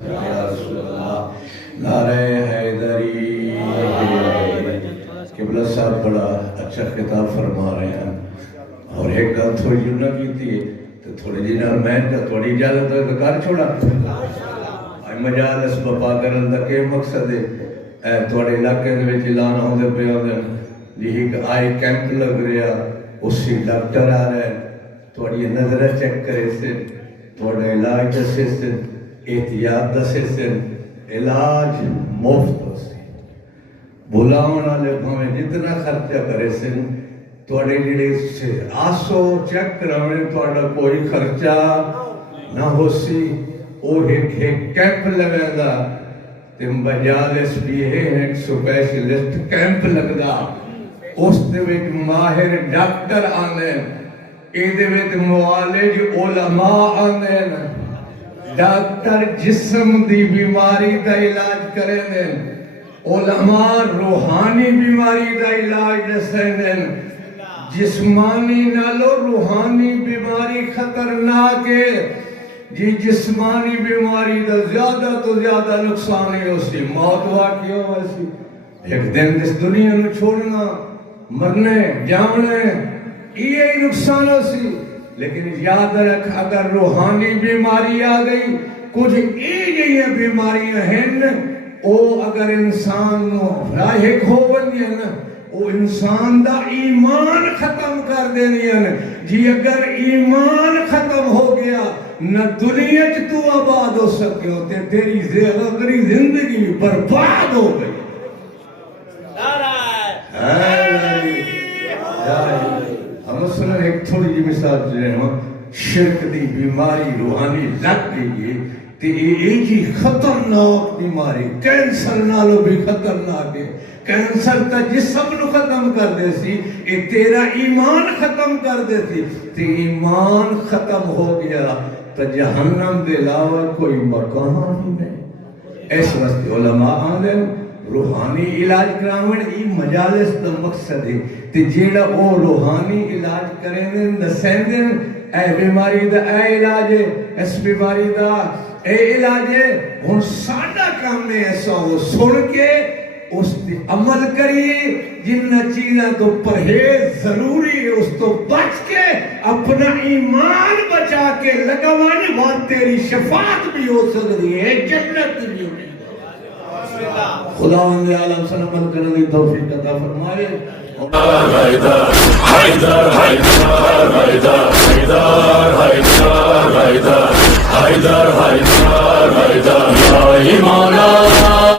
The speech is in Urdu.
یا رسول اللہ نعرہ حیدری۔ قبلہ صاحب بڑا اچھا خطاب فرما رہے ہیں اور ایک گل تھوڑی جو نہ کیتی ہے تو تھوڑی جی نال میں تھوڑی اجازت ہے تو کر چھوڑا مجالس بپا کرن دا کہ مقصد ہے تھوڑے علاقے دے وچ اعلان ہوندے پے ہوندے جی ایک آئی کیمپ لگ رہا اسی ڈاکٹر آ رہے تھوڑی نظر چیک کرے سے تھوڑے علاج دسے سے احتیاط دسے سے علاج مفت ہو سے بلاؤن والے بھاویں جتنا خرچہ کرے سے تھوڑے جڑے سے آسو چیک کراویں تھوڑا کوئی خرچہ نہ ہو سی وہ ایک کیمپ لگا تم بجالس بھی ہے ایک سپیشلسٹ کیمپ لگدا اس دے وچ ماہر ڈاکٹر آنے اے دے وچ معالج علماء آنے ڈاکٹر جسم دی بیماری دا علاج کریں دیں علماء روحانی بیماری دا علاج دسیں دیں جسمانی نالو روحانی بیماری خطرناک ہے جی جسمانی بیماری دا زیادہ تو زیادہ نقصان ہے اسی موت واقعی ہو ایسی ایک دن اس دنیا میں چھوڑنا مرنے جانے یہ نقصان اسی لیکن یاد رکھ اگر روحانی بیماری آ گئی کچھ یہ بیماریاں ہیں او اگر انسان راہک ہو بنی ہے وہ انسان دا ایمان ختم کر دینی ہے جی اگر ایمان ختم ہو گیا نہ دنیا چ تو آباد ہو سکے ہوتے تیری زندگی برباد ہو گئی ہم سنیں ایک تھوڑی جی مثال جو ہے شرک دی بیماری روحانی لگ گئی ہے تے ایک ہی خطرناک بیماری کینسر نالو بھی خطرناک ہے کینسر تا جسم نو ختم کر دے سی اے تیرا ایمان ختم کر دے سی تے ایمان ختم ہو گیا تو جہنم دے علاوہ کوئی مکان ہی نہیں اس واسطے علماء آنے روحانی علاج کراون ای مجالس دا مقصد ہے تے جیڑا او روحانی علاج کریں دیں دسیں دیں اے بیماری دا اے علاج ہے اس بیماری دا اے علاج ہے ہن ساڈا کام ہے ایسا ہو سن کے اس تے عمل کریے جن چیزاں تو پرہیز ضروری ہے اس تو بچ کے اپنا ایمان بچا کے لگوانے بعد تیری شفاعت بھی ہو سکتی ہے جنت بھی ہو خدا نے عالم سے عمل کرنے کی توفیق عطا فرمائے حیدر حیدر حیدر حیدر حیدر حیدر حیدر حیدر حیدر حیدر یا ایمان